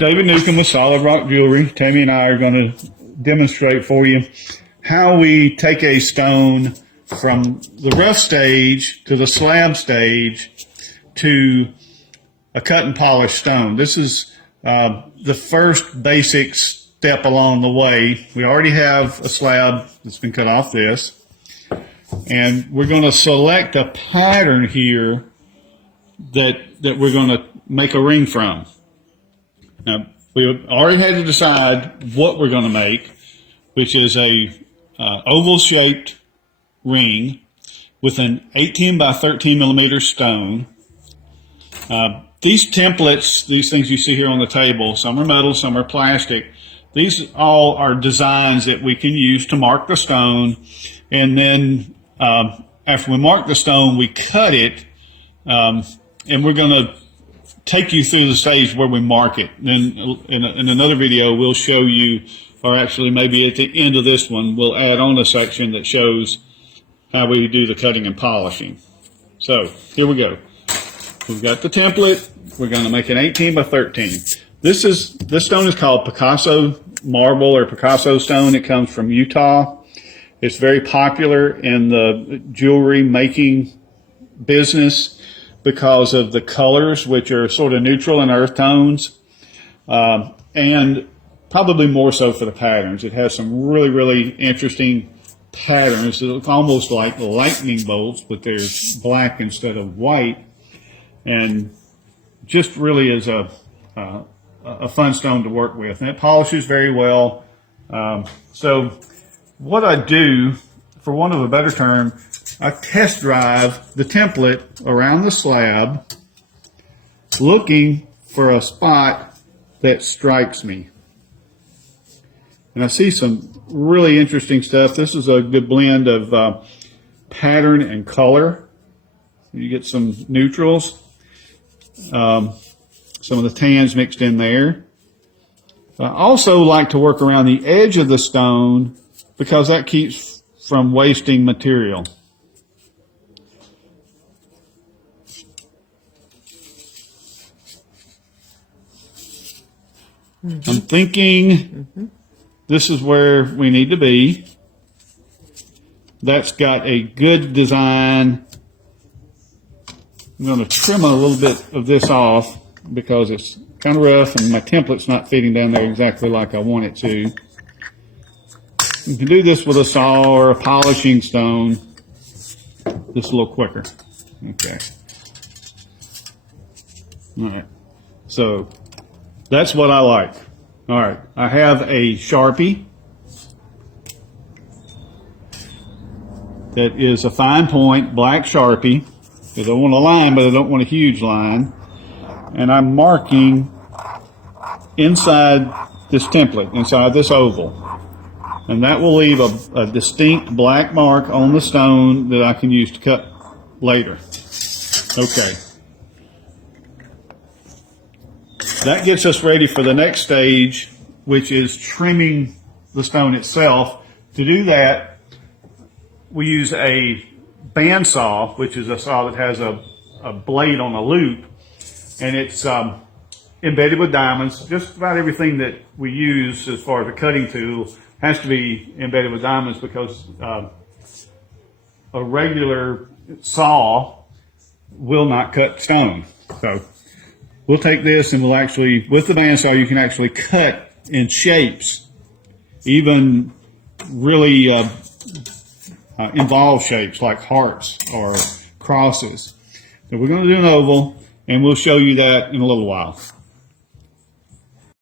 David Newcomb with Solid Rock Jewelry. Tammy and I are going to demonstrate for you how we take a stone from the rough stage to the slab stage to a cut and polish stone. This is the first basic step along the way. We already have a slab that's been cut off this, and we're going to select a pattern here that we're going to make a ring from. Now, we already had to decide what we're going to make, which is a oval-shaped ring with an 18 by 13 millimeter stone. These templates, these things you see here on the table, some are metal, some are plastic. These all are designs that we can use to mark the stone, and then after we mark the stone, we cut it, and we're going to take you through the stage where we mark it. Then in another video, we'll show you, or actually maybe at the end of this one, we'll add on a section that shows how we do the cutting and polishing. So here we go. We've got the template. We're going to make an 18 by 13. This stone is called Picasso marble or Picasso stone. It comes from Utah. It's very popular in the jewelry making business because of the colors, which are sort of neutral in earth tones, and probably more so for the patterns. It has some really, really interesting patterns that look almost like lightning bolts, but they're black instead of white, and just really is a fun stone to work with. And it polishes very well. So what I do, for want of a better term, I test drive the template around the slab, looking for a spot that strikes me. And I see some really interesting stuff. This is a good blend of pattern and color. You get some neutrals, some of the tans mixed in there. I also like to work around the edge of the stone because that keeps from wasting material. I'm thinking this is where we need to be. That's got a good design. I'm going to trim a little bit of this off because it's kind of rough and my template's not fitting down there exactly like I want it to. You can do this with a saw or a polishing stone just a little quicker. Okay. All right. So that's what I like. All right. I have a Sharpie that is a fine point black Sharpie because I want a line, but I don't want a huge line. And I'm marking inside this template, inside this oval. And that will leave a distinct black mark on the stone that I can use to cut later. Okay. That gets us ready for the next stage, which is trimming the stone itself. To do that, we use a bandsaw, which is a saw that has a blade on a loop, and it's embedded with diamonds. Just about everything that we use as far as a cutting tool has to be embedded with diamonds because a regular saw will not cut stone. So we'll take this and we'll actually, with the bandsaw, you can actually cut in shapes, even really involved shapes like hearts or crosses. So we're going to do an oval, and we'll show you that in a little while.